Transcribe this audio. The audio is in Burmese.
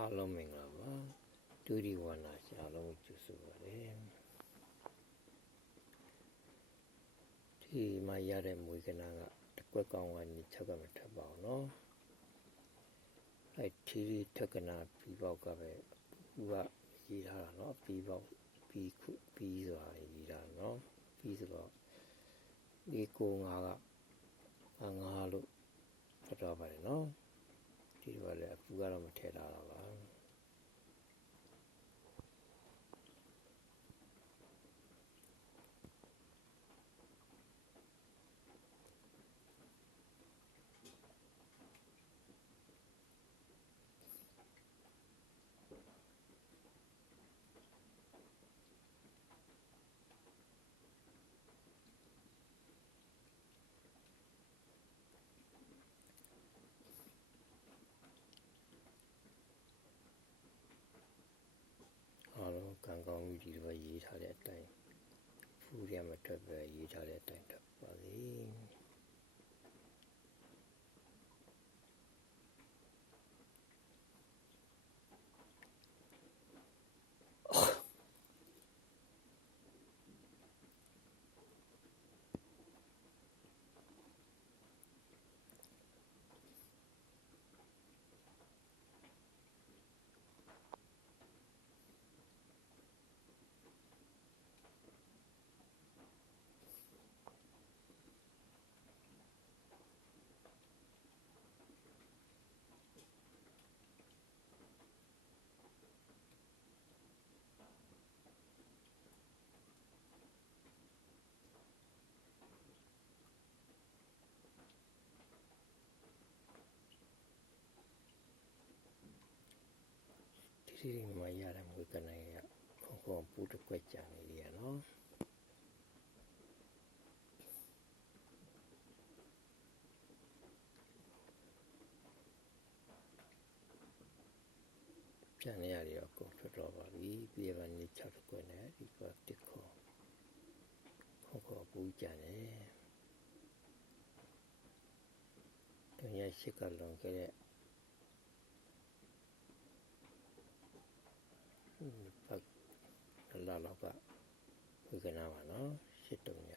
အားလုံးမင်္ဂလာပါဒုတိဝနာအားလုံးကြိုဆိုပါတယ်ဒီမှာရတဲ့မွေးကနာကတကွက်ကောင်းကနေ6ကမထပ်ပါအောင်နော်အဲ့ဒီထက်ကနာပြီးပေါက်ကပဲသူကရေးထားတာနော်ပြီးပေါက်ပြီးခုပြီးဆိုတာရေးထားနော်ပြီးဆိုတော့ဒီကိုငါကငါလို့ဖတ်တော့ပါတယ်နော်ဒီလိုလေအခုကတော့မထည့်ထားတာပါအားလုံးကံကောင်းပြီးဒီလိုရေးထားတဲ့အတိုင်းဖူးရမထွက်ပဲရေးထားတဲ့အတိုင်းထွက်ပါစေဒီမှာရတဲ့မွေးကနိုင်ရခုံပူတစ်ခွက်ကြံနေရနော်ပြန်ရရအကုန်ထွက်တော့ပါပြီပြေပါနေ6တစ်ခွက်နဲ့ဒီကတစ်ခုပူကြတယ်တရရှိကလုံးခဲ့တဲ့ပတ်လာတော့ကဝေကနာပါနော်ရှစ်တုံးရ